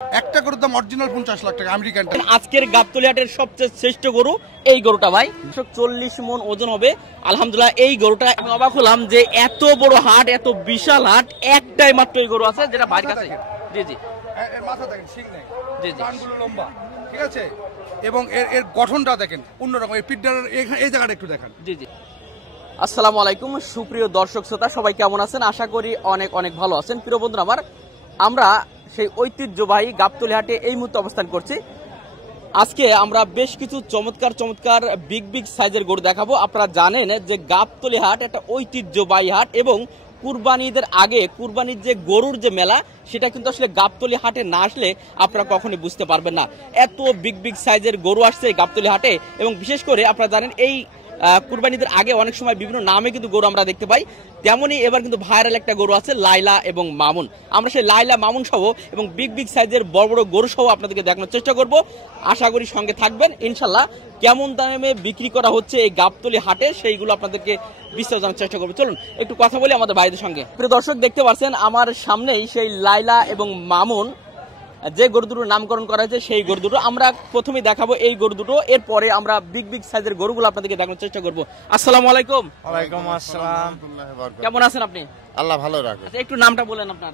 একটা গরুর দাম অরিজিনাল 50 লাখ টাকা আমেরিকান। আজকের গাবতলী হাটের সবচেয়ে শ্রেষ্ঠ গরু এই গরুটা ভাই, 40 মন ওজন হবে আলহামদুলিল্লাহ। এই গরুটা আমি অবাক হলাম যে এত বড় হাট, এত বিশাল হাট, একটাই মাত্র এই গরু আছে যেটা ভাইয়ের কাছে। জি জি, এর মাথা দেখেন, শিং নেই, জি জি, কানগুলো লম্বা, ঠিক আছে, এবং এর গঠনটা দেখেন অন্যরকম। এই পিঠটার এই জায়গাটা একটু দেখেন। জি জি। আসসালামু আলাইকুম সুপ্রিয় দর্শক শ্রোতা, সবাই কেমন আছেন? আশা করি অনেক অনেক ভালো আছেন। প্রিয় বন্ধুরা আমার, আমরা সেই ঐতিহ্যবাহী গাবতলী হাটে এই মুহূর্তে অবস্থান করছি। আজকে আমরা বেশ কিছু চমৎকার চমৎকার বিগ সাইজের গরু দেখাবো। আপনারা জানেন যে গাবতলী হাট একটা ঐতিহ্যবাহী হাট এবং কুরবানিদের আগে কুরবানির যে গরুর যে মেলা, সেটা কিন্তু আসলে গাবতলী হাটে না আসলে আপনারা কখনোই বুঝতে পারবেন না। এত বিগ সাইজের গরু আসছে গাবতলী হাটে, এবং বিশেষ করে আপনারা জানেন এই কুরবানিদের আগে অনেক সময় বিভিন্ন নামে কিন্তু গরু আমরা দেখতে পাই। তেমনই এবার কিন্তু ভাইরাল একটা গরু আছে লাইলা এবং মামুন। আমরা সেই লাইলা মামুন সহ এবং বিগ সাইজের বড় বড় গরু সহ আপনাদেরকে দেখানোর চেষ্টা করব। আশা করি সঙ্গে থাকবেন ইনশাল্লাহ। কেমন দামে বিক্রি করা হচ্ছে এই গাবতলী হাটে সেইগুলো আপনাদেরকে বিস্তারিত জানার চেষ্টা করবো। চলুন একটু কথা বলি আমাদের ভাইদের সঙ্গে। প্রিয় দর্শক, দেখতে পাচ্ছেন আমার সামনেই সেই লাইলা এবং মামুন যে গরু দুটোর নামকরণ করা হয়েছে সেই গরু দুটো আমরা প্রথমে দেখাবো। এই গরু দুটো, এরপরে আমরা বিগ সাইজের গরুগুলো আপনাদেরকে দেখানোর চেষ্টা করবো। আসসালামু আলাইকুম। ওয়ালাইকুম আসসালাম। কেমন আছেন আপনি? আল্লাহ ভালো রাখে। আচ্ছা, একটু নামটা বলেন আপনার।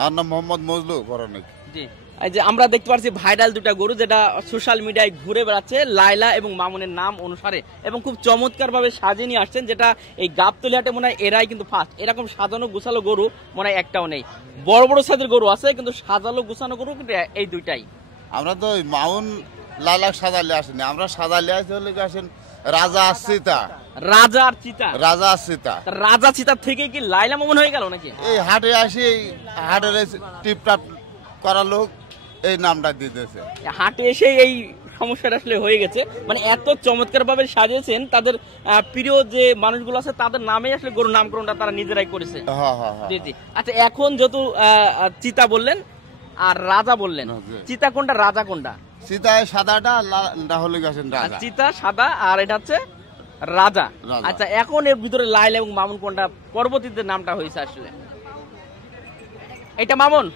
আমার নাম মোহাম্মদ মজলু বরনিক। জি, এই যে আমরা দেখতে পাচ্ছি ভাইরাল দুটা গরু যেটা সোশ্যাল মিডিয়ায় ঘুরে বেড়াচ্ছে লাইলা এবং মামুনের নাম অনুসারে, এবং খুব চমৎকার ভাবে সাজিয়ে নিয়ে আসছেন, যেটা এই গাবতলী হাটে মনে হয় এরাই কিন্তু ফার্স্ট। এরকম সাজানো গুছালো গরু মনে হয় একটাও নেই। বড় বড় সাইজের গরু আছে কিন্তু সাজালো গুছানো গরু কিন্তু এই দুইটাই। আমরা তো ওই মাউন লালাক সাজালে আসেনি, আমরা সাজালে আসলে আসেন রাজা চিতা। রাজা আর চিতা, রাজা চিতা, রাজা চিতা থেকে কি লাইলা মামুন হয়ে গেল নাকি? এই হাটে আসি, হাটের টিপটাপ করা লোক এই নামটা দিতেছে। হাটে এসে এই সমস্যাটা আসলে হয়ে গেছে। মানে এত চমৎকার ভাবে সাজিয়েছেন, তাদের প্রিয় যে মানুষগুলো আছে তাদের নামে আসলে গরুর নামকরণটা তারা নিজেরাই করেছে। জি জি। আচ্ছা, এখন যেহেতু চিতা বললেন আর রাজা বললেন, চিতা কোনটা রাজা কোনটা? চিতা সাদাটা, হলে গেছেন রাজা। চিতা সাদা আর এটা হচ্ছে রাজা। আচ্ছা, এখন এর ভিতরে লাইলা এবং মামুন কোনটা পরবর্তীতে নামটা হয়েছে আসলে? এটা মামুন,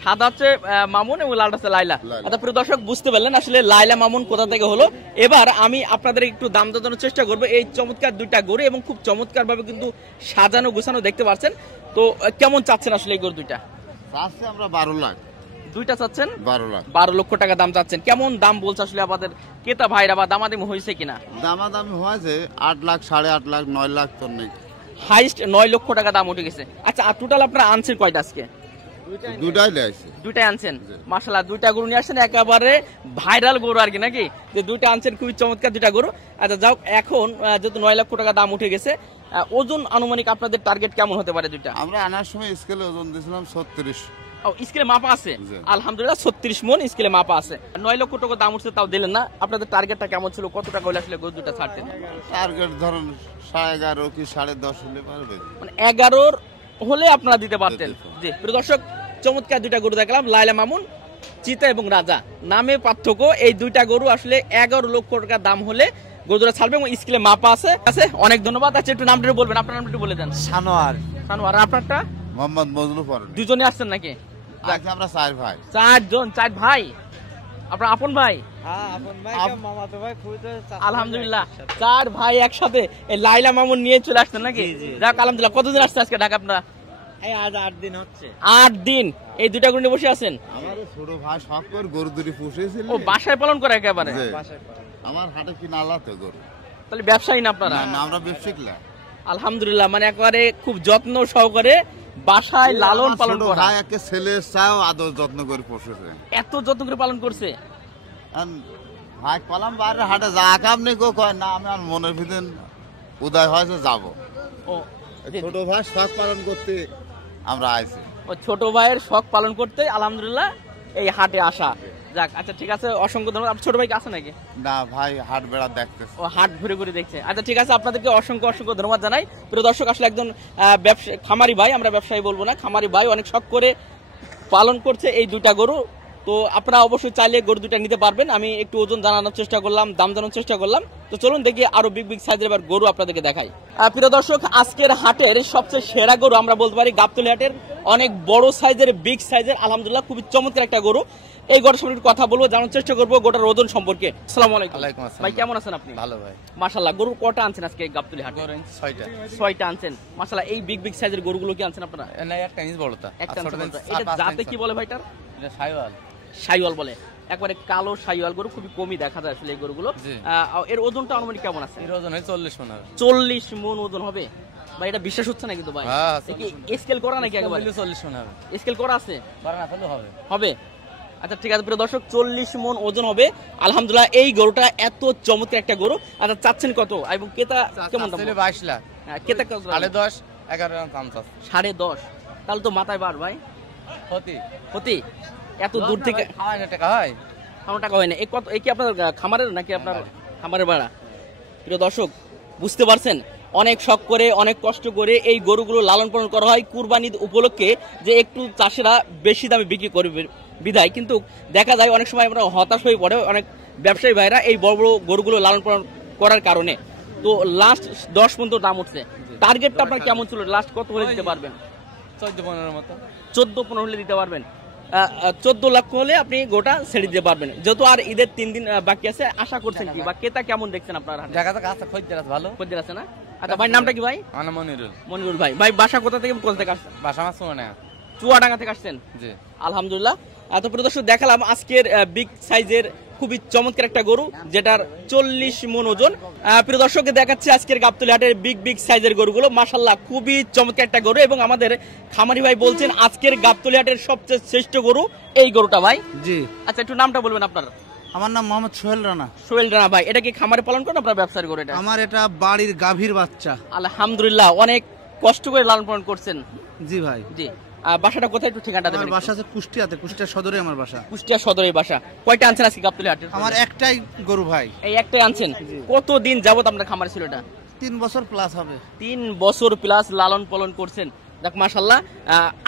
সাদা হচ্ছে মামুন এবং লালটা হচ্ছে লাইলা। আচ্ছা প্রিয় দর্শক, বুঝতে পারলেন আসলে লাইলা মামুন কোথা থেকে হলো। এবার আমি আপনাদের একটু দাম জানানোর চেষ্টা করবো এই চমৎকার দুইটা গরু, এবং খুব চমৎকার ভাবে কিন্তু সাজানো গোছানো দেখতে পাচ্ছেন। তো কেমন চাচ্ছেন আসলে এই গরু দুইটা? আমরা 12 লাখ। দুইটা চাচ্ছেন 12 লাখ, 12 লক্ষ টাকা দাম চাচ্ছেন। কেমন দাম বলছে আসলে আমাদের ক্রেতা ভাইরা, বা দামাদামি হয়েছে কিনা? দামাদামি হয়েছে 8 লাখ, 8.5 লাখ, 9 লাখ তো নেই, হাইস্ট 9 লক্ষ টাকা দাম উঠে গেছে। আচ্ছা, আর টোটাল আপনারা আনছেন কয়টা আজকে? দুটাই লেছে। দুইটাই আনছেন মাশাআল্লাহ। দুইটা গরু নিয়ে আসছেন, একেবারে ভাইরাল গরু আর কি, নাকি? যে দুইটা আনছেন খুবই চমৎকার দুইটা গরু। আচ্ছা যাও, এখন যেহেতু 9 লক্ষ টাকা দাম উঠে গেছে, ওজন আনুমানিক আপনাদের টার্গেট কেমন হতে পারে দুইটা? আমরা আনার সময় স্কেলে ওজন দিয়েছিলাম 36। ও, স্কেলে মাপা আছে? আলহামদুলিল্লাহ 36 মন স্কেলে মাপা আছে। 9 লক্ষ টাকা দাম উঠছে, তাও দিলেন না। আপনাদের টার্গেটটা কেমন ছিল? কত টাকা হলে আসলে গরু দুটা ছাড়তেন? টার্গেট ধরুন 11.5 কি 10.5 হলে পারবে, মানে 11 হলে আপনারা দিতে পারতেন। জি প্রিয় দর্শক, চমৎকার দুইটা গরু দেখলাম, লাইলা মামুন, চিতা এবং রাজা। নামে পার্থক্য, এই দুইটা গরু আসলে 11 লক্ষ টাকা দাম হলে গরুটা ছাড়বে এবং স্কেলে মাপা আছে। অনেক ধন্যবাদ। আচ্ছা, একটু নামটা বলবেন, আপনার নামটা একটু বলে দেন। সানোয়ার। সানোয়ার। আপনারটা? মোহাম্মদ মজলু পরন। দুজনে আসছেন নাকি? আমরা 4 ভাই। 4 ভাই। আপনার আপন ভাই? হ্যাঁ, আপন ভাই, মামাতো ভাই, খুঁজে। আলহামদুলিল্লাহ 4 ভাই একসাথে এই লাইলা মামুন নিয়ে চলে আসছেন নাকি? যাক আলহামদুলিল্লাহ। কতদিন আসছে আজকে ঢাকা আপনারা? এই আজ 8 দিন হচ্ছে। 8 দিন এই দুইটা গরু নিয়ে বসে আছেন? আমার ছোট ভাই শখ করে গরু দুটি পুষেছিল। ও, বাসায় পালন করে একেবারে? আমার হাটে কিনা আলাতে গরু। তাহলে ব্যবসায়ী না আপনারা? না, আমরা ব্যবসায়িক না। আলহামদুলিল্লাহ, মানে একেবারে খুব যত্ন সহকারে বাসায় লালন পালন করা। ভাই একে ছেলে চাও আদর যত্ন করে পুষেছে। এত যত্ন করে পালন করছে? ভাই কলাম বাইরে হাটে যা কাম নেই গো, কয় না আমি আর মনের ভিতরে উদয় হয়েছে যাবো। ও, ছোট ভাই শখ পালন করতে আমরা আইছি। ও, ছোট ভাইয়ের শখ পালন করতে আলহামদুলিল্লাহ এই হাটে আসা। যাক, আচ্ছা ঠিক আছে, অসংখ্য ধন্যবাদ। ছোট ভাই আছে নাকি? না ভাই, হাট বেড়া দেখতেছে। ও, হাট ঘুরে ঘুরে দেখছে। আচ্ছা ঠিক আছে, আপনাদেরকে অসংখ্য ধন্যবাদ জানাই। প্রিয় দর্শক, আসলে একজন খামারি ভাই, আমরা ব্যবসায়ী বলবো না, খামারি ভাই অনেক শখ করে পালন করছে এই দুইটা গরু। তো আপনারা অবশ্যই চাইলে গরু দুটা নিতে পারবেন। আমি একটু ওজন জানানোর চেষ্টা করলাম, দাম জানানোর চেষ্টা করলাম। তো চলুন দেখি আরো বিগ বিগ সাইজের এবার গরু আপনাদেরকে দেখাই। প্রিয় দর্শক, আজকের হাটের সবচেয়ে সেরা গরু আমরা বলতে পারি গাবতলী হাটের, অনেক বড় সাইজের, বিগ সাইজের, আলহামদুলিল্লাহ খুবই চমৎকার একটা গরু। এই গরুর সম্পর্কে কথা বলবো, জানার চেষ্টা করবো গোটার ওজন সম্পর্কে। আসসালামু আলাইকুম। ওয়ালাইকুম আসসালাম। ভাই কেমন আছেন আপনি? ভালো ভাই। মাশাআল্লাহ, গরু কটা আনছেন আজকে গাবতলী হাটে? 6টা। 6টা আনছেন মাশাআল্লাহ। এই বিগ বিগ সাইজের গরুগুলো কি আনছেন আপনারা? না, একটা ইঞ্চ বড়টা। একটা আনছেন বলতে। এটা জাতে কি বলে ভাইটার? এটা শাইওয়াল। শাইওয়াল বলে, একবারে কালো শাইওয়াল গরু, খুবই কমই দেখা যায় আসলে এই গরুগুলো। এর ওজনটা আনুমানিক কেমন আছে? এর ওজন হয় 40 মণ। 40 মণ ওজন হবে ভাই? এটা বিশ্বাস হচ্ছে না কিন্তু ভাই। হ্যাঁ, স্কেল করা নাকি? একবার 40 মণ হবে। স্কেল করা আছে? করা না তাহলে হবে। হবে, আচ্ছা ঠিক আছে। প্রিয় দর্শক, 40 মণ ওজন হবে আলহামদুলিল্লাহ। এই গরুটা এত চমৎকার একটা গরু। আচ্ছা, চাচ্ছেন কত এবং ক্রেতা কেমন দাম? 22 লাখ। ক্রেতা কত? 10.5 11 দাম চাচ্ছে। 10.5? তাহলে তো মাথায় বার ভাই। হতি এত দূর থেকে খাওয়ায় না, টাকা হয়। আমার টাকা হয় না। এই কত? এই কি আপনার খামারের নাকি আপনার খামারের ভাড়া? প্রিয় দর্শক, বুঝতে পারছেন, অনেক শখ করে, অনেক কষ্ট করে এই গরুগুলো লালন পালন করা হয় কুরবানির উপলক্ষে, যে একটু চাষিরা বেশি দামে বিক্রি করবে বিধায়। কিন্তু দেখা যায় অনেক সময় আমরা হতাশ হয়ে পড়ে অনেক ব্যবসায়ী ভাইরা এই বড় বড় গরুগুলো লালন পালন করার কারণে। তো লাস্ট 10 পর্যন্ত দাম উঠছে। টার্গেটটা আপনার কেমন ছিল? লাস্ট কত হলে দিতে পারবেন? 14-15 মতো। 14-15 হলে দিতে পারবেন। 14 লক্ষ হলে আপনি গোটা ছেড়ে দিতে পারবেন। যেহেতু আর ঈদের 3 দিন বাকি আছে, আশা করছেন কি বা ক্রেতা কেমন দেখছেন আপনার হাতে? দেখা যাক, আচ্ছা খোঁজ আছে, ভালো খোঁজ আছে না? আচ্ছা ভাই, নামটা কি ভাই? আমার নাম মনিরুল। মনিরুল ভাই। ভাই বাসা কোথা থেকে আসছেন? বাসা আমার শোনা। চুয়াডাঙ্গা থেকে আসছেন? জি আলহামদুলিল্লাহ। এত প্রিয় দর্শক, দেখালাম আজকের বিগ সাইজের খুবই চমৎকার একটা গরু যেটার 40 মণ ওজন। প্রিয় দর্শককে দেখাচ্ছি আজকের গাবতলী হাটের বিগ বিগ সাইজের গরুগুলো। মাশাআল্লাহ, খুবই চমৎকার একটা গরু। এবং আমাদের খামারি ভাই বলছেন আজকের গাবতলী হাটের সবচেয়ে শ্রেষ্ঠ গরু এই গরুটা ভাই। জি। আচ্ছা, একটু নামটা বলবেন আপনার? আমার নাম মোহাম্মদ সোহেল রানা। সোহেল রানা ভাই, এটা কি খামারে পালন করেন আপনার ব্যবসার গরু? এটা আমার এটা বাড়ির গাভীর বাচ্চা। আলহামদুলিল্লাহ, অনেক কষ্ট করে লালন পালন করছেন। জি ভাই। জি। বাসাটা কোথায়, একটু ঠিকানাটা দেবেন? আমার বাসা আছে কুষ্টিয়াতে, কুষ্টিয়া সদরে আমার বাসা। কুষ্টিয়া সদরে বাসা। কয়টা আনছেন আজকে গাবতলী হাটে? আমার একটাই গরু ভাই। এই একটাই আনছেন? কতদিন যাবত আপনার খামার ছিল এটা? 3 বছর প্লাস হবে। 3 বছর প্লাস লালন পালন করছেন। দেখ মাশাআল্লাহ।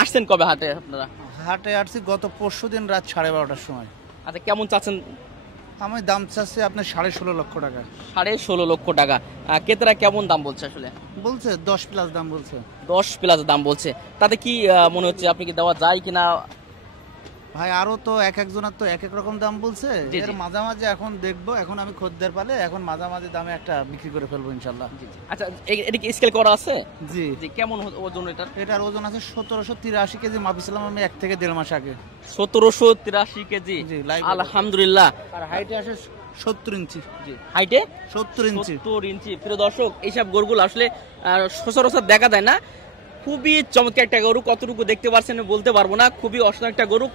আসছেন কবে হাটে আপনারা? হাটে আসছি গত পরশুদিন রাত 12:30টার সময়। আচ্ছা, কেমন চাচ্ছেন? আমি দাম চাচ্ছি আপনার 16.5 লক্ষ টাকা। 16.5 লক্ষ টাকা। ক্রেতারা কেমন দাম বলছে আসলে? বলছে 10 প্লাস দাম বলছে। 10 প্লাস দাম বলছে। তাতে কি মনে হচ্ছে আপনি কি দেওয়া যায় কিনা? ভাই আরো তো এক একজনের তো এক এক রকম দাম বলছে। জি, এর জি। মাঝামাঝি এখন দেখবো। এখন আমি খদ্দের পালে এখন মাঝামাঝি দামে একটা বিক্রি করে ফেলবো ইনশাল্লাহ। আচ্ছা, এটা কি স্কেল করা আছে? জি। জি। কেমন ওজন এটার? এটার ওজন আছে 1783 কেজি। মাপিছিলাম আমি 1 থেকে 1.5 মাস আগে। 1783 কেজি। জি, লাইভ। আলহামদুলিল্লাহ। আর হাইটে আসে 70 ইঞ্চি। জি। হাইটে 70 ইঞ্চি। 70 ইঞ্চি। প্রিয় দর্শক, এইসব গরুগুলো আসলে সচরাচর দেখা যায় না। খুবই চমৎকার একটা গরু। কতটুকু দেখতে পারছেন বলতে পারবো না। খুবই অসাধারণ একটা গরু।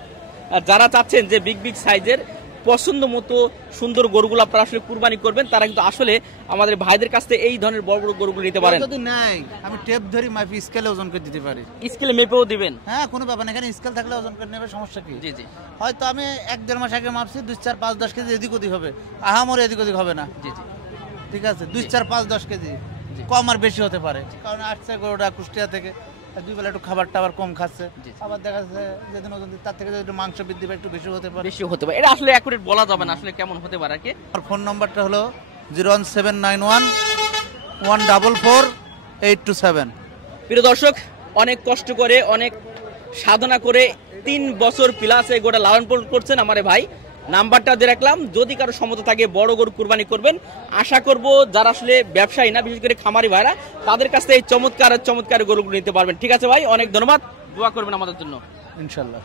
যারা চাচ্ছেন যে বিগ বিগ সাইজের পছন্দ মতো সুন্দর গরুগুলো আপনারা আসলে কুরবানি করবেন, তারা কিন্তু আসলে আমাদের ভাইদের কাছ থেকে এই ধরনের বড় বড় গরুগুলো নিতে পারেন। যদি নাই আমি টেপ ধরি মাপি স্কেলে ওজন করে দিতে পারি। স্কেলে মেপেও দিবেন? হ্যাঁ, কোনো ব্যাপার না। এখানে স্কেল থাকলে ওজন করে নেবে, সমস্যা কি? জি জি। হয়তো আমি 1-1.5 মাস আগে মাপছি, 2, 4, 5, 10 কেজি এদিক ওদিক হবে। আহামরি এদিক ওদিক হবে না। জি জি। ঠিক আছে, 2, 4, 5, 10 কেজি কম আর বেশি হতে পারে। কারণ আসছে গরুটা কুষ্টিয়া থেকে, 2 বেলা একটু খাবার টাবার কম খাচ্ছে। আবার দেখা যাচ্ছে যেদিন ওজন তার থেকে যদি একটু মাংস বৃদ্ধি পায় একটু বেশি হতে পারে। বেশি হতে পারে। এটা আসলে অ্যাকুরেট বলা যাবে না আসলে কেমন হতে পারে আর কি। আমার ফোন নাম্বারটা হলো 01791144827। প্রিয় দর্শক, অনেক কষ্ট করে, অনেক সাধনা করে 3 বছর প্লাস এই গোটা লালন পালন করছেন আমার ভাই। নাম্বারটা দিয়ে রাখলাম, যদি কারো সম্মত থাকে বড় গরু কুরবানি করবেন, আশা করব যারা আসলে ব্যবসায়ী না, বিশেষ করে খামারি ভাইরা, তাদের কাছ থেকে এই চমৎকার চমৎকার গরুগুলো নিতে পারবেন। ঠিক আছে ভাই, অনেক ধন্যবাদ। দোয়া করবেন আমাদের জন্য ইনশাল্লাহ।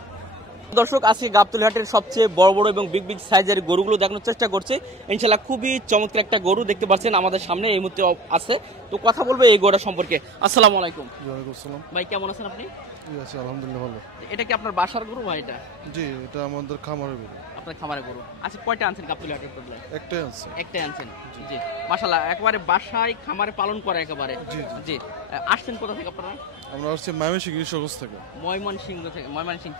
দর্শক, আজকে গাবতলী হাটের সবচেয়ে বড় বড় এবং বিগ বিগ সাইজের গরুগুলো দেখানোর চেষ্টা করছে। ইনশাল্লাহ খুবই চমৎকার একটা গরু দেখতে পাচ্ছেন আমাদের সামনে এই মুহূর্তে আছে। তো কথা বলবো এই গরুটা সম্পর্কে। আসসালামু আলাইকুম। ওয়ালাইকুম আসসালাম। ভাই কেমন আছেন আপনি? ঠিক আছে, আলহামদুলিল্লাহ ভালো। এটা কি আপনার বাসার গরু ভাই? এটা জি, এটা আমাদের খামারের গরু। আপনার খামারের গরু। আচ্ছা, কয়টা আনছেন গাবতলী হাটের? একটাই আছে। একটাই আনছেন? জি। মাশাআল্লাহ, একেবারে বাসায় খামারে পালন করে একেবারে। জি জি। আসছেন কোথা থেকে আপনারা? আমরা আসছি ময়মনসিংহ ঈশ্বরগঞ্জ থেকে। ময়মনসিংহ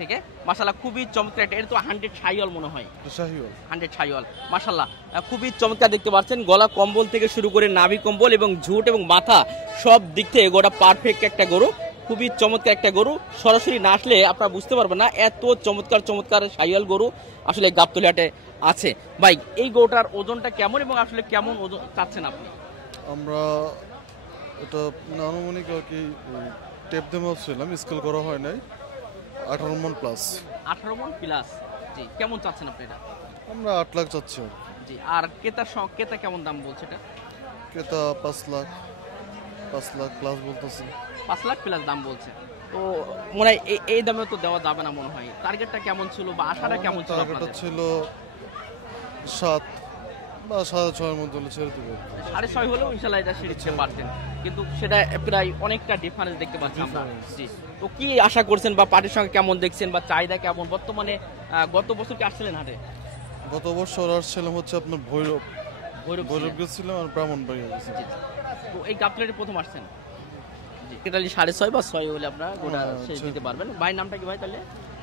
থেকে। মাশাআল্লাহ, খুবই চমৎকার একটা। এটা তো 100 শাহিওয়াল মনে হয়। শাহিওয়াল। 100 শাহিওয়াল। মাশাআল্লাহ, খুবই চমৎকার দেখতে পাচ্ছেন। গলা কম্বল থেকে শুরু করে নাভি কম্বল এবং ঝুট এবং মাথা সব দিক থেকে গোটা পারফেক্ট একটা গরু। খুবই চমৎকার একটা গরু, সরাসরি না আসলে আপনারা বুঝতে পারবেন না এত চমৎকার চমৎকার শাহিওয়াল গরু আসলে গাবতলী হাটে আছে। ভাই এই গরুটার ওজনটা কেমন এবং আসলে কেমন ওজন চাচ্ছেন আপনি? আমরা এটা আনুমানিক আর কি টেপ দিয়ে মাপছিলাম, স্কেল করা হয় নাই। 18 মন প্লাস। 18 মণ প্লাস। জি, কেমন চাচ্ছেন আপনি এটা? আমরা 8 লাখ চাচ্ছি আর কি। জি, আর ক্রেতা কেমন দাম বলছে এটা? ক্রেতা 5 লাখ প্লাস বলতেছে। 5 লাখ প্লাস দাম বলছে। তো মনে হয় এই দামে তো দেওয়া যাবে না মনে হয়। টার্গেটটা কেমন ছিল বা আশাটা কেমন ছিল টার্গেটটা আপনাদের? ছিল 7 বা 6.5 এর মধ্যে হলে ছেড়ে দেবে। 6.5 হলেও ইনশাআল্লাহ এটা ছেড়ে দিতে পারতেন, কিন্তু সেটা প্রায় অনেকটা ডিফারেন্স দেখতে পাচ্ছি আমরা। জি, তো কি আশা করছেন বা পার্টির সঙ্গে কেমন দেখছেন বা চাহিদা কেমন বর্তমানে? গত বছর কি আসছিলেন হাটে? গত বছর আসছিলাম হচ্ছে আপনার ভৈরব গেছিলাম আর ব্রাহ্মণবাড়িয়া গেছিলাম। তো এই গাবতলীতে প্রথম আসছেন? জি, এটা 6.5 বা 6 হলে আপনারা গোটা শেষ দিতে পারবেন। ভাইয়ের নামটা কি ভাই তাহলে?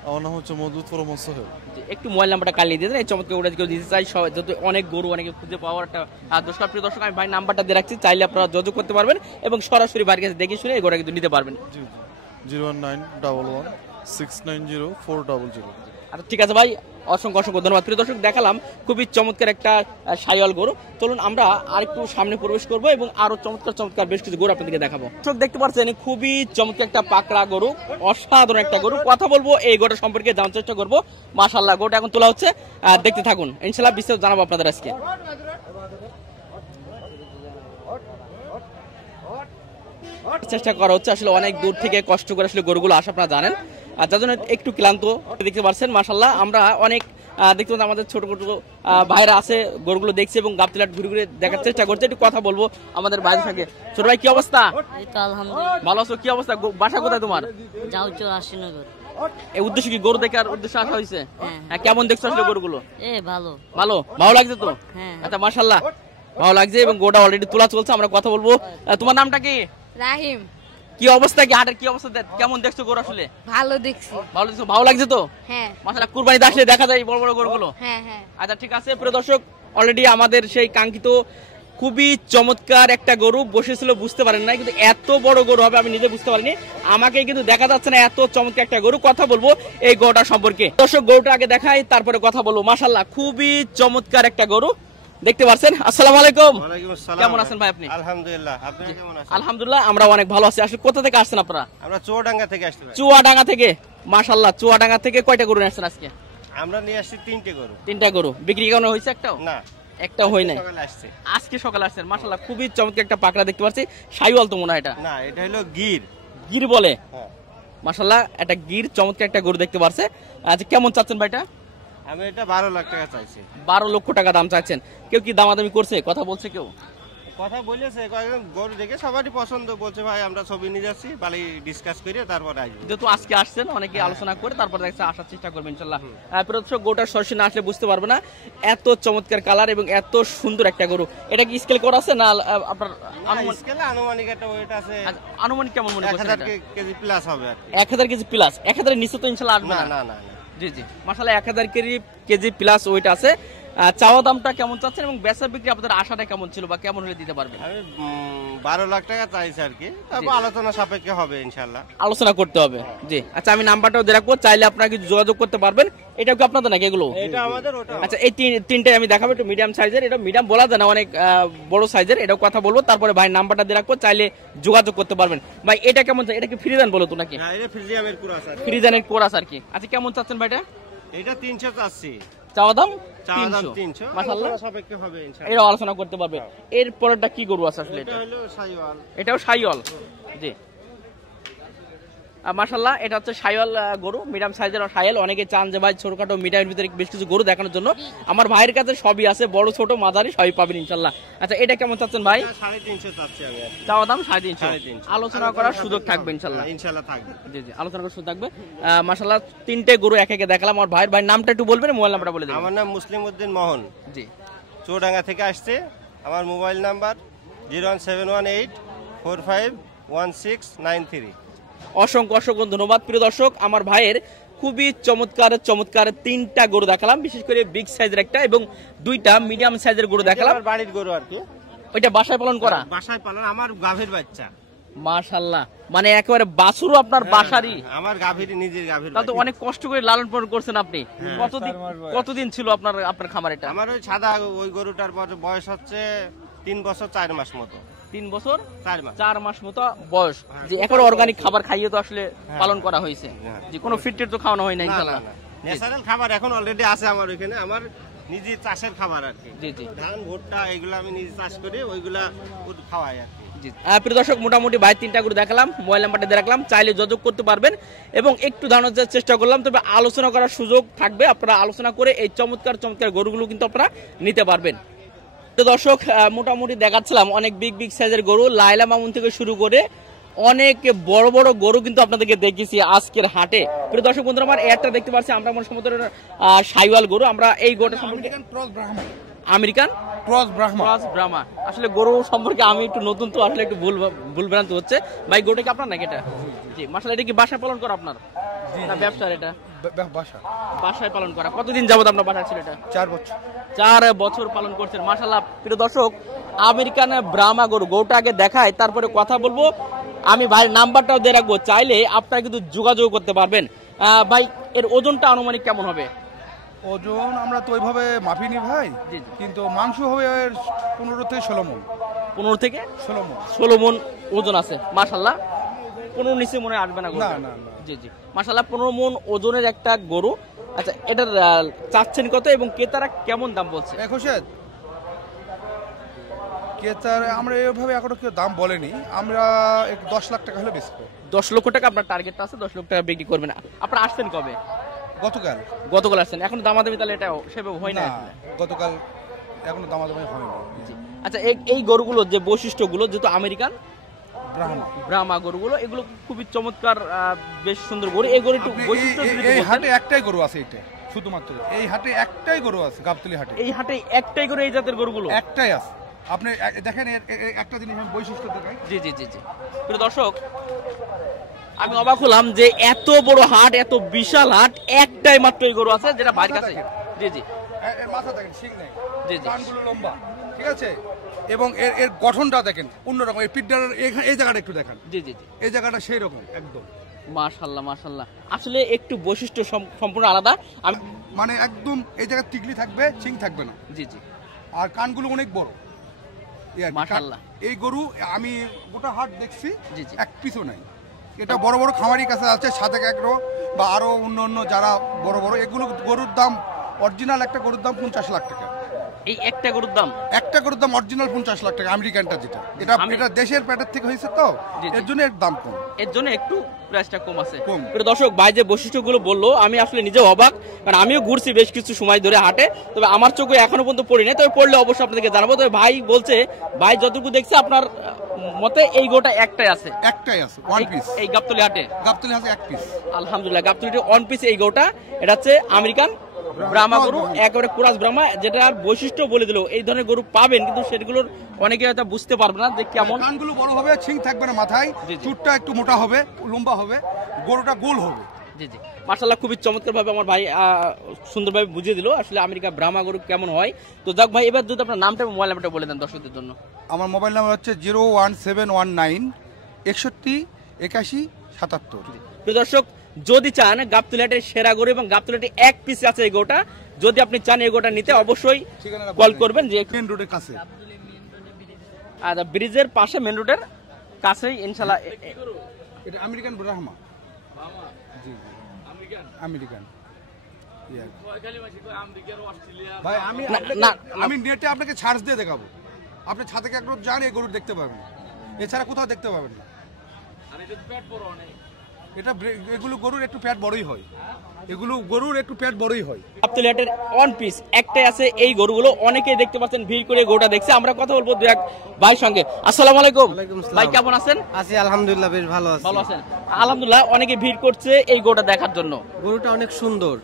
আমার নাম হচ্ছে মজবুত ফরমান সোহেল। একটু মোবাইল নাম্বারটা কালিয়ে দিয়ে দেন, এই চমৎকার ওটা কেউ দিতে চাই, যত অনেক গরু অনেকে খুঁজে পাওয়ার একটা দর্শক। প্রিয় দর্শক, আমি ভাই নাম্বারটা দিয়ে রাখছি, চাইলে আপনারা যোগাযোগ করতে পারবেন এবং সরাসরি বাড়ির কাছে দেখে শুনে এই গোটা কিন্তু নিতে পারবেন। 01911690400। আচ্ছা ঠিক আছে ভাই, অসংখ্য অসংখ্য ধন্যবাদ। প্রিয় দর্শক, দেখালাম খুবই চমৎকার একটা শাহিওয়াল গরু। চলুন আমরা আরেকটু সামনে প্রবেশ করব এবং আরো চমৎকার চমৎকার বেশ কিছু গরু আপনাদেরকে দেখাবো। দর্শক দেখতে পাচ্ছেন খুবই চমৎকার একটা পাকড়া গরু, অসাধারণ একটা গরু। কথা বলবো এই গরুটা সম্পর্কে, জানার চেষ্টা করবো। মাশাআল্লাহ, গরুটা এখন তোলা হচ্ছে, দেখতে থাকুন, ইনশাআল্লাহ বিস্তারিত জানাবো আপনাদের আজকে। চেষ্টা করা হচ্ছে আসলে অনেক দূর থেকে কষ্ট করে আসলে গরুগুলো আসে, আপনারা জানেন, আর যার জন্য একটু ক্লান্ত দেখতে পাচ্ছেন। মাশাআল্লাহ, আমরা অনেক দেখতে পাচ্ছি আমাদের ছোট ছোট ভাইরা আছে, গরুগুলো দেখছে এবং গাবতলী হাট ঘুরে ঘুরে দেখার চেষ্টা করছে। একটু কথা বলবো আমাদের ভাইদের সঙ্গে। ছোট ভাই কি অবস্থা? এই তো আলহামদুলিল্লাহ। ভালো আছো? কি অবস্থা? বাসা কোথায় তোমার? যাও 84 এই উদ্দেশ্য কি গরু দেখার উদ্দেশ্যে আসা হয়েছে? হ্যাঁ, কেমন দেখছো আসলে গরুগুলো? ভালো ভালো ভালো লাগছে তো? হ্যাঁ। আচ্ছা মাশাআল্লাহ, ভালো লাগছে এবং গোটা অলরেডি তোলা চলছে, আমরা কথা বলবো। তোমার নামটা কি? রাহিম। কি অবস্থা, কি হাটের কি অবস্থা, কেমন দেখছো গরু আসলে? ভালো দেখছি। ভালো দেখছো, ভালো লাগছে তো? হ্যাঁ মাশাআল্লাহ, কুরবানিতে আসলে দেখা যায় বড় বড় গরুগুলো। হ্যাঁ হ্যাঁ। আচ্ছা ঠিক আছে প্রিয় দর্শক, অলরেডি আমাদের সেই কাঙ্ক্ষিত খুবই চমৎকার একটা গরু বসেছিল, বুঝতে পারেন না, কিন্তু এত বড় গরু হবে আমি নিজে বুঝতে পারিনি। আমাকে কিন্তু দেখা যাচ্ছে না, এত চমৎকার একটা গরু। কথা বলবো এই গরুটা সম্পর্কে। দর্শক, গরুটা আগে দেখাই, তারপরে কথা বলবো। মাশাআল্লাহ, খুবই চমৎকার একটা গরু দেখতে পাচ্ছেন। আসসালামু আলাইকুম। কেমন আছেন ভাই আপনি? আলহামদুলিল্লাহ, আপনি কেমন আছেন? আলহামদুলিল্লাহ, আমরা অনেক ভালো আছি। আসলে কোথা থেকে আসছেন আপনারা? আমরা চুয়াডাঙ্গা থেকে আসছি ভাই। চুয়াডাঙ্গা থেকে? মাশাআল্লাহ, চুয়াডাঙ্গা থেকে কয়টা গরু নিয়ে আসছেন আজকে? আমরা নিয়ে আসছি 3টে গরু। 3টা গরু বিক্রি কেমন হয়েছে? একটাও না, একটা হয় নাই, সকালে আসছে। আজকে সকালে আসছেন। মাশাআল্লাহ, খুবই চমৎকার একটা পাকড়া দেখতে পাচ্ছি। শাহিওয়াল তো মনে হয় এটা? না, এটা হলো গির। গির বলে? হ্যাঁ। মাশাআল্লাহ, একটা গির চমৎকার একটা গরু দেখতে পারছে। আচ্ছা, কেমন চাচ্ছেন ভাইটা? আমি এটা 12 লাখ টাকা চাইছি। 12 লক্ষ টাকা দাম চাচ্ছেন। কেউ কি দামাদামি করছে, কথা বলছে কেউ? কথা বলেছে, কয়েকজন গরু দেখে সবারই পছন্দ, বলছে ভাই আমরা ছবি নিয়ে যাচ্ছি, বালি ডিসকাস করে তারপর আসবো। যেহেতু আজকে আসছেন, অনেকে আলোচনা করে তারপর দেখছে আসার চেষ্টা করবেন ইনশাআল্লাহ। প্রদর্শক, গরুটার সরাসরি না আসলে বুঝতে পারবে না, এত চমৎকার কালার এবং এত সুন্দর একটা গরু। এটা কি স্কেল করা আছে না আপনার স্কেলে আনুমানিক একটা ওয়েট আছে? আনুমানিক কেমন মনে করছেন? 1000 কেজি প্লাস হবে আর কি। 1000 কেজি প্লাস? 1000 এর নিচে তো ইনশাআল্লাহ আসবে না না? না না। জি জি, মাশাআল্লাহ, 1000 কেজি প্লাস ওয়েট আছে। চাওয়া দামটা কেমন চাচ্ছেন এবং বেচা বিক্রি আপনাদের আশাটা কেমন ছিল বা কেমন হলে দিতে পারবেন? আমি 12 লাখ টাকা চাইছি আর কি, তারপর আলোচনা সাপেক্ষে হবে ইনশাআল্লাহ। আলোচনা করতে হবে। জি, আচ্ছা, আমি নাম্বারটাও দিয়ে রাখবো, চাইলে আপনারা কিছু যোগাযোগ করতে পারবেন। এটাও কি আপনাদের নাকি এগুলো? এটা আমাদের, ওটা। আচ্ছা, এই তিনটাই আমি দেখাবো, একটু মিডিয়াম সাইজের। এটা মিডিয়াম বলা যায় না, অনেক বড় সাইজের। এটাও কথা বলবো, তারপরে ভাই নাম্বারটা দিয়ে রাখবো, চাইলে যোগাযোগ করতে পারবেন। ভাই এটা কেমন? এটা কি ফ্রিজান বলো তো নাকি? না, এটা ফ্রিজিয়ামের কুরাস আর কি। ফ্রিজানের কোরাস আর কি। আচ্ছা, কেমন চাচ্ছেন ভাইটা? এটা 300 চাচ্ছি। চাওয়া দাম 300 মাশাআল্লাহ, সাপেক্ষে হবে ইনশাআল্লাহ। এটাও আলোচনা করতে পারবে। এর পরেরটা কি গরু আছে আসলে? এটা হলো শাহিওয়াল। এটাও শাহিওয়াল? জি, মাশাআল্লাহ, এটা হচ্ছে শাহিওয়াল গরু, মিডিয়াম সাইজের শাহিওয়াল। অনেকে চান যে ভাই ছোটখাটো মিডিয়ামের ভিতরে বেশ কিছু গরু দেখানোর জন্য। আমার ভাইয়ের কাছে সবই আছে, বড় ছোট মাঝারি সবই পাবেন ইনশাআল্লাহ। আচ্ছা, এটা কেমন চাচ্ছেন ভাই? 350 চাচ্ছি আমি। চাওয়া দাম 350। আলোচনা করার সুযোগ থাকবে ইনশাআল্লাহ। ইনশাআল্লাহ থাকবে। জি জি, আলোচনা করার সুযোগ থাকবে। মাশাআল্লাহ, 3টে গরু একে একে দেখালাম। আমার ভাইয়ের নামটা একটু বলবেন, মোবাইল নাম্বারটা বলে দেবেন। আমার নাম মুসলিম উদ্দিন মোহন। জি, চুয়াডাঙ্গা থেকে আসছে। আমার মোবাইল নাম্বার 01718451693। অসংখ্য অসংখ্য ধন্যবাদ। প্রিয় দর্শক, আমার ভাইয়ের খুবই চমৎকার চমৎকার 3টা গরু দেখালাম, বিশেষ করে বিগ সাইজের একটা এবং 2টা মিডিয়াম সাইজের গরু দেখালাম। বাড়ির গরু আর কি। ওইটা বাসায় পালন করা? বাসায় পালন, আমার গাভীর বাচ্চা। মাশাআল্লাহ, মানে একেবারে বাছুরও আপনার বাসারই? আমার গাভীর, নিজের গাভীর। তাহলে তো অনেক কষ্ট করে লালন পালন করছেন আপনি। কতদিন ছিল আপনার খামার এটা? আমার ওই সাদা ওই গরুটার বয়স হচ্ছে 3 বছর 4 মাস মতো। 3 বছর 4 মাস মতো বয়স। যে এখন অর্গানিক খাবার খাইয়ে তো আসলে পালন করা হয়েছে, যে কোনো ফিডটের তো খাওয়ানো হয় না ইনশাআল্লাহ? ন্যাচারাল খাবার এখন অলরেডি আছে আমার ওইখানে, আমার নিজের চাষের খাবার আর কি। জি জি, ধান ভুট্টা এগুলো আমি নিজে চাষ করি, ওইগুলা খাওয়াই আর কি। প্রিয় দর্শক, মোটামুটি ভাই 3টা গরু দেখালাম, মোবাইল নাম্বারটা দিয়ে রাখলাম, চাইলে যোগাযোগ করতে পারবেন এবং একটু ধারণার চেষ্টা করলাম। তবে আলোচনা করার সুযোগ থাকবে, আপনারা আলোচনা করে এই চমৎকার চমৎকার গরুগুলো কিন্তু আপনারা নিতে পারবেন। তো দর্শক, মোটামুটি দেখাচ্ছিলাম অনেক বিগ বিগ সাইজের গরু, লাইলা মামুন থেকে শুরু করে অনেক বড় বড় গরু কিন্তু আপনাদেরকে দেখিয়েছি আজকের হাটে। প্রিয় দর্শক বন্ধুরা, আমার একটা দেখতে পাচ্ছি আমরা মনে সমুদ্রের সাইওয়াল গরু। আমরা এই গরুটা সম্পর্কে আমেরিকান ক্রস ব্রাহ্মা, আসলে গরু সম্পর্কে আমি একটু নতুন, তো আসলে একটু ভুলভ্রান্ত হচ্ছে। ভাই গরুটা কি আপনার নাকি এটা? জি মাশাআল্লাহ। এটা কি বাসায় পালন করা আপনার না ব্যবসার? এটা বাসায় পালন করা। কতদিন যাবত আপনার বাসায় ছিল এটা? 4 বছর পালন করছেন মাশাআল্লাহ। প্রিয় দর্শক, আমেরিকান ব্রাহ্মা গরু, গরুটা আগে দেখায় তারপরে কথা বলবো। আমি ভাইয়ের নাম্বারটাও দিয়ে রাখবো, চাইলে আপনারা কিন্তু যোগাযোগ করতে পারবেন। ভাই এর ওজনটা আনুমানিক কেমন হবে? ওজন আমরা তো ওইভাবে মাপিনি ভাই, কিন্তু মাংস হবে 15 থেকে 16 মণ। 15 থেকে 16 মণ ওজন আছে মাশাআল্লাহ। 15 নিচে মনে আসবে না গরু? না। জি জি মাশাআল্লাহ, 15 মণ ওজনের একটা গরু। আচ্ছা, এটার চাচ্ছেন কত এবং ক্রেতারা কেমন দাম বলছে? ক্রেতারা আমরা এইভাবে এখনো কেউ দাম বলেনি, আমরা 10 লাখ টাকা হলে বেচবো। 10 লক্ষ টাকা আপনার টার্গেট আছে, 10 লক্ষ টাকা বিক্রি করবেন। আপনারা আসছেন কবে? গতকাল আসছেন। এখন দামাদামি তাহলে এটা সেভাবে হয় না? গতকাল এখনো দামাদামি হয়নি। আচ্ছা, এই গরুগুলো যে বৈশিষ্ট্যগুলো, যেহেতু আমেরিকান ব্রাহ্মা গরুগুলো, এগুলো খুবই চমৎকার, বেশ সুন্দর গরু। এই গরু একটু বৈশিষ্ট্য, এই হাটে একটাই গরু আছে, এটা শুধুমাত্র এই হাটে একটাই গরু আছে, গাবতলী হাটে এই হাটে একটাই গরু, এই জাতের গরুগুলো একটাই আছে। আপনি দেখেন একটা জিনিস আমি বৈশিষ্ট্য দেখাই। জি জি জি জি প্রিয় দর্শক, আমি অবাক হলাম যে এত বড় হাট, এত বিশাল হাট, একটাই মাত্র এই গরু আছে যেটা বাড়ির কাছে। জি জি, মাথা দেখেন, শিং নেই, জি জি, কানগুলো লম্বা, ঠিক আছে, এবং এর গঠনটা দেখেন অন্যরকম। এই পিঠটার এই জায়গাটা একটু দেখেন। জি জি জি, এই জায়গাটা সেই রকম একদম। মাশাআল্লাহ মাশাআল্লাহ, আসলে একটু বৈশিষ্ট্য সম্পূর্ণ আলাদা। আমি মানে একদম এই জায়গায় টিকলি থাকবে, শিং থাকবে না। জি জি, আর কানগুলো অনেক বড় মাশাআল্লাহ। এই গরু আমি গোটা হাট দেখছি, জি জি, এক পিছও নাই। এটা বড় বড় খামারি কাছে আছে, 7-1 বা আরো অন্য যারা বড় বড়, এগুলো গরুর দাম অরিজিনাল একটা গরুর দাম 50 লাখ টাকা। এই একটা গরুর দাম অরিজিনাল 50 লাখ টাকা, আমেরিকানটা যেটা, এটা দেশের প্যাটের থেকে হয়েছে, তো এর জন্য এর দাম কম, এর জন্য একটু প্রাইসটা কম আছে। কম। দর্শক, ভাই যে বৈশিষ্ট্যগুলো বললো, আমি আসলে নিজে অবাক, কারণ আমিও ঘুরছি বেশ কিছু সময় ধরে হাটে, তবে আমার চোখে এখনো পর্যন্ত পড়ি না, তবে পড়লে অবশ্যই আপনাদেরকে জানাবো। তবে ভাই বলছে, ভাই যতটুকু দেখছে আপনার মতে এই গোটা একটাই আছে, ওয়ান পিস। এই গাবতলী হাটে এক পিস। আলহামদুলিল্লাহ, গাবতলী ওয়ান পিস এই গোটা। এটা হচ্ছে আমেরিকান ব্রাহ্মা গরু, একেবারে কুরাস ব্রাহ্মা, যেটার বৈশিষ্ট্য বলে দিল। এই ধরনের গরু পাবেন, কিন্তু সেগুলোর অনেকে হয়তো বুঝতে পারবে না যে কেমন। কানগুলো বড় হবে, শিং থাকবে না মাথায়, চুটটা একটু মোটা হবে, লম্বা হবে, গরুটা গোল হবে। জি জি মাশাআল্লাহ, খুবই চমৎকার ভাবে আমার ভাই সুন্দরভাবে বুঝিয়ে দিল আসলে আমেরিকা ব্রাহ্মা গরু কেমন হয়। তো যাক ভাই, এবার যদি আপনার নামটা মোবাইল নাম্বারটা বলে দেন দর্শকদের জন্য। আমার মোবাইল নাম্বার হচ্ছে 01719 61 81 77। প্রিয় দর্শক, যদি চান গাবতলী হাটের সেরা গরু এবং গাবতলী হাটে এক পিস আছে এই গোটা, যদি আপনি চান এই গোটা নিতে, অবশ্যই কল করবেন। যে মেন রোডের কাছে, আচ্ছা, ব্রিজের পাশে, মেন রোডের কাছেই ইনশাআল্লাহ। এটা আমেরিকান ব্রাহ্মা। জি আমেরিকান। ভাই আমি নেটে আপনাকে সার্চ দিয়ে দেখাবো, আপনি ছাদে একবার যান, এই গরু দেখতে পাবেন, এছাড়া কোথাও দেখতে পাবেন না। এগুলো গরুর একটু পেট বড়ই হয়, গাবতলী হাটের ওয়ান পিস একটাই আছে এই গরুগুলো। অনেকেই দেখতে পাচ্ছেন ভিড় করে গরুটা দেখছে। আমরা কথা বলবো দু এক ভাই সঙ্গে। আসসালামু আলাইকুম ভাই, কেমন আছেন? আছি আলহামদুলিল্লাহ, বেশ ভালো আছি। ভালো আছেন? আলহামদুলিল্লাহ, অনেকে ভিড় করছে এই গরুটা দেখার জন্য। গরুটা অনেক সুন্দর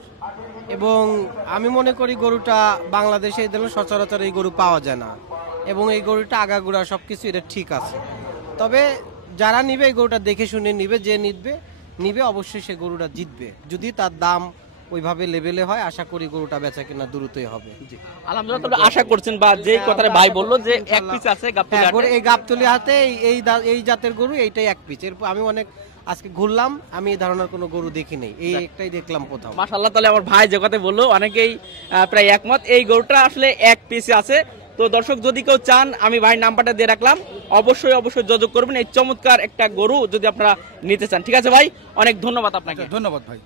এবং আমি মনে করি গরুটা বাংলাদেশে এই ধরনের সচরাচর এই গরু পাওয়া যায় না, এবং এই গরুটা আগাগোড়া সবকিছু এটা ঠিক আছে। তবে যারা নিবে এই গরুটা দেখে শুনে নিবে, যে নিবে অবশ্যই সে গরুটা জিতবে, যদি তার দাম ওইভাবে লেভেলে হয়, আশা করি গরুটা বেচা কিনা দ্রুতই হবে। আলহামদুলিল্লাহ, তবে আশা করছেন বা যে কথাটা ভাই বললো যে এক পিস আছে গাবতলী হ্যাঁ, হাটে। এই গাবতলী হাতে এই জাতের গরু এইটাই এক পিস। এরপর আমি অনেক আজকে ঘুরলাম, আমি এই ধরনের কোনো গরু দেখি নাই, এই একটাই দেখলাম প্রথম। মাশাআল্লাহ, তাহলে আমার ভাই যে কথা বললো অনেকেই প্রায় একমত, এই গরুটা আসলে এক পিসে আছে। তো দর্শক যদি কেউ চান, আমি ভাই নাম্বারটা দিয়ে রাখলাম, অবশ্যই যোগাযোগ করবেন এই চমৎকার একটা গরু যদি আপনারা নিতে চান। ঠিক আছে ভাই, অনেক ধন্যবাদ আপনাকে। ধন্যবাদ ভাই।